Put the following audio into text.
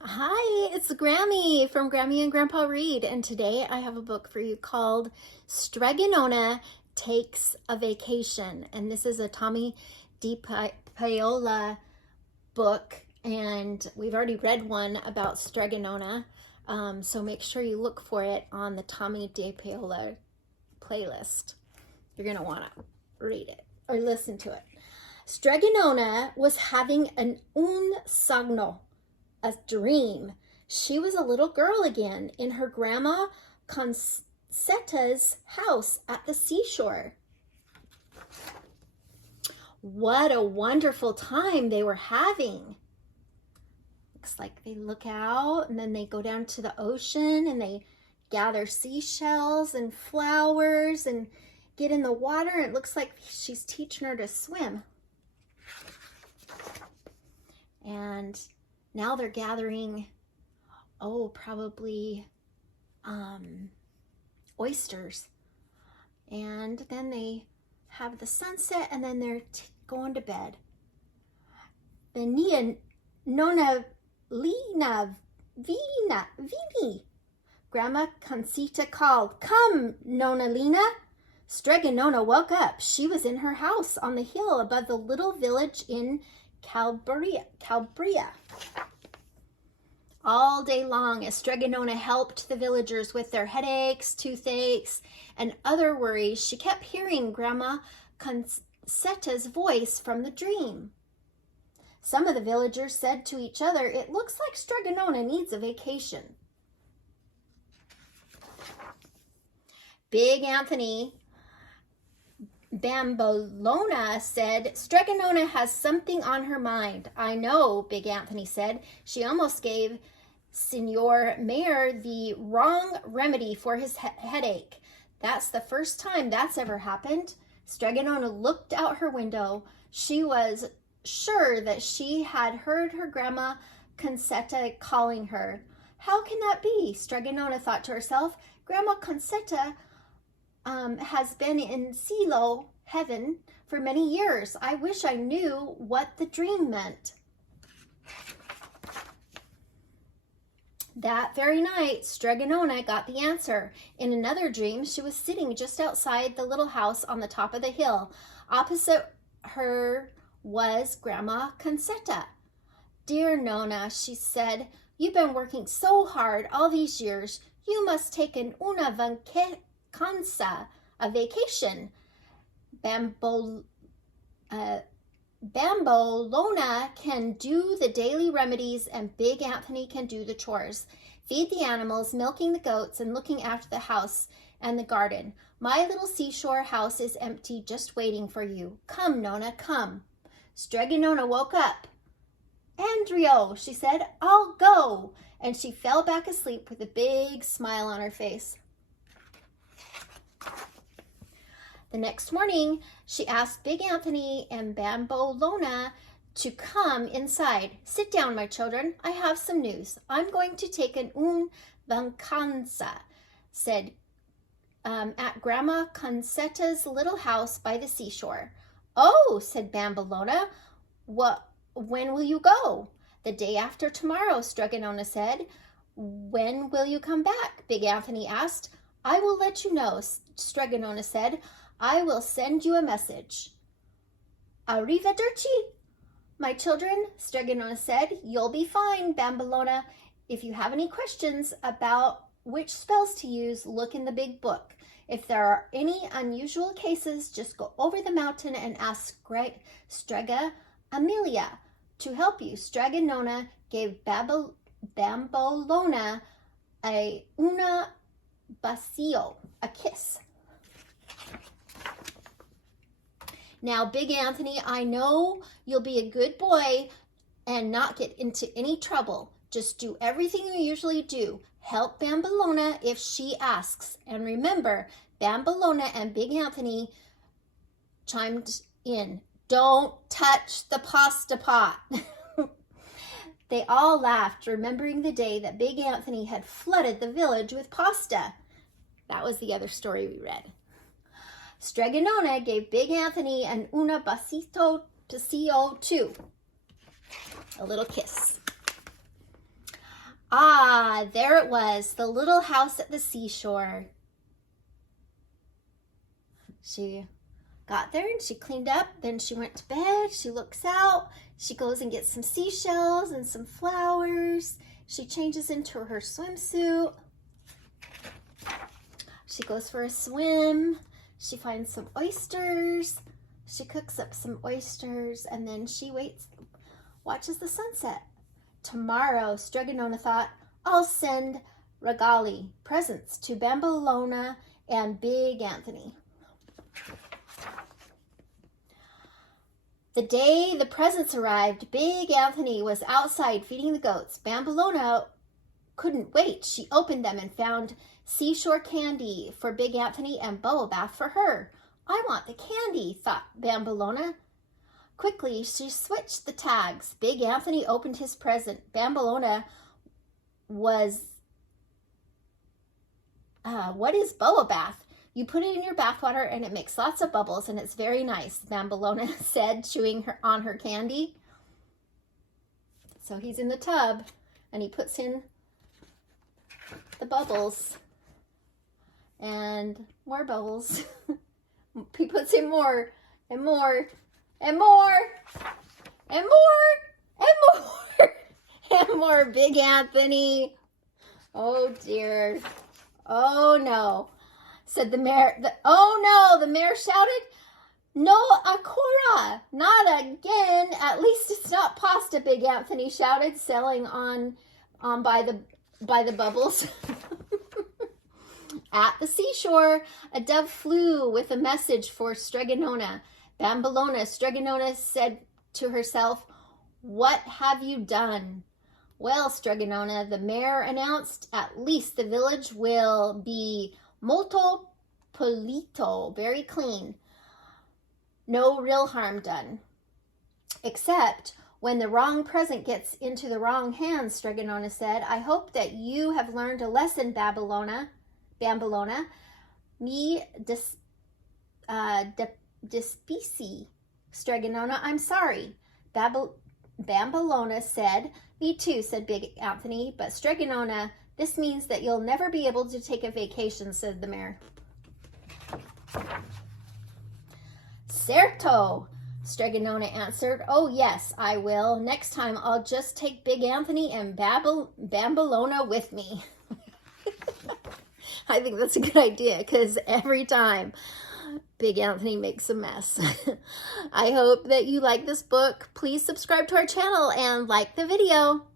Hi, it's Grammy from Grammy and Grandpa Read, and today I have a book for you called Strega Nona Takes a Vacation. And this is a Tomie dePaola book, and we've already read one about Strega Nona, so make sure you look for it on the Tomie dePaola playlist. You're going to want to read it or listen to it. Strega Nona was having un sogno, a dream. She was a little girl again in her grandma Concetta's house at the seashore. What a wonderful time they were having. Looks like they look out and then they go down to the ocean and they gather seashells and flowers and get in the water. It looks like she's teaching her to swim. And now they're gathering, probably oysters. And then they have the sunset and then they're going to bed. Venia Nona Lina Vini. Grandma Concita called, "Come, Nona Lina." Strega Nona woke up. She was in her house on the hill above the little village in Calabria. All day long, Strega Nona helped the villagers with their headaches, toothaches, and other worries. She kept hearing Grandma Concetta's voice from the dream. Some of the villagers said to each other, "It looks like Strega Nona needs a vacation." Big Anthony Bambolona said, "Strega Nona has something on her mind." "I know," Big Anthony said. "She almost gave Senor Mayor the wrong remedy for his headache. That's the first time that's ever happened." Strega Nona looked out her window. She was sure that she had heard her grandma Concetta calling her. How can that be? Strega Nona thought to herself. Grandma Concetta has been in Silo, heaven, for many years. I wish I knew what the dream meant. That very night, Strega Nona got the answer. In another dream, she was sitting just outside the little house on the top of the hill. Opposite her was Grandma Concetta. "Dear Nona," she said, "you've been working so hard all these years. You must take an una vacanza, a vacation." Bambolona can do the daily remedies and Big Anthony can do the chores. Feed the animals, milking the goats, and looking after the house and the garden. My little seashore house is empty, just waiting for you. Come, Nona, come. Strega Nona woke up. "Andrio," she said, "I'll go." And she fell back asleep with a big smile on her face. The next morning, she asked Big Anthony and Bambolona to come inside. "Sit down, my children. I have some news. I'm going to take an vacanza," said at Grandma Concetta's little house by the seashore. "Oh," said Bambolona. When will you go?" "The day after tomorrow," Strega Nona said. "When will you come back?" Big Anthony asked. "I will let you know," Strega Nona said. "I will send you a message." "Arrivederci, my children," Strega Nona said. "You'll be fine, Bambolona. If you have any questions about which spells to use, look in the big book. If there are any unusual cases, just go over the mountain and ask Strega Amelia to help you." Strega Nona gave Bambolona una bacio, a kiss. "Now, Big Anthony, I know you'll be a good boy and not get into any trouble. Just do everything you usually do. Help Bambolona if she asks. And remember," Bambolona and Big Anthony chimed in, "don't touch the pasta pot." They all laughed, remembering the day that Big Anthony had flooded the village with pasta. That was the other story we read. Strega Nona gave Big Anthony an una basito too. A little kiss. Ah, there it was, the little house at the seashore. She got there and she cleaned up, then she went to bed, she looks out, she goes and gets some seashells and some flowers, she changes into her swimsuit, she goes for a swim, she finds some oysters, she cooks up some oysters, and then she watches the sunset. Tomorrow, Strega Nona thought, I'll send regali, presents, to Bambolona and Big Anthony. The day the presents arrived, Big Anthony was outside feeding the goats. Bambolona couldn't wait. She opened them and found seashore candy for Big Anthony and bubble bath for her. I want the candy, thought Bambolona. Quickly, she switched the tags. Big Anthony opened his present. Bambolona was, what is bubble bath? You put it in your bathwater and it makes lots of bubbles and it's very nice, Bambolona said, chewing on her candy. So he's in the tub and he puts in the bubbles and more bubbles. He puts in more and more and more and more and more and more. Big Anthony. Oh dear. Oh no, said the mayor. Oh no, the mayor shouted. No, Akora, not again. At least it's not pasta, Big Anthony shouted, sailing on by the bubbles. At the seashore, a dove flew with a message for Strega Nona. Bambolona, Strega Nona said to herself, what have you done? Well, Strega Nona, the mayor announced, at least the village will be molto pulito, very clean. No real harm done. Except when the wrong present gets into the wrong hands, Strega Nona said. I hope that you have learned a lesson, Bambolona. Me dispisi, Strega Nona. I'm sorry. Bambolona said. Me too, said Big Anthony. But Strega Nona, this means that you'll never be able to take a vacation, said the mayor. Certo, Strega Nona answered. Oh yes, I will. Next time I'll just take Big Anthony and Bambolona with me. I think that's a good idea because every time Big Anthony makes a mess. I hope that you like this book. Please subscribe to our channel and like the video.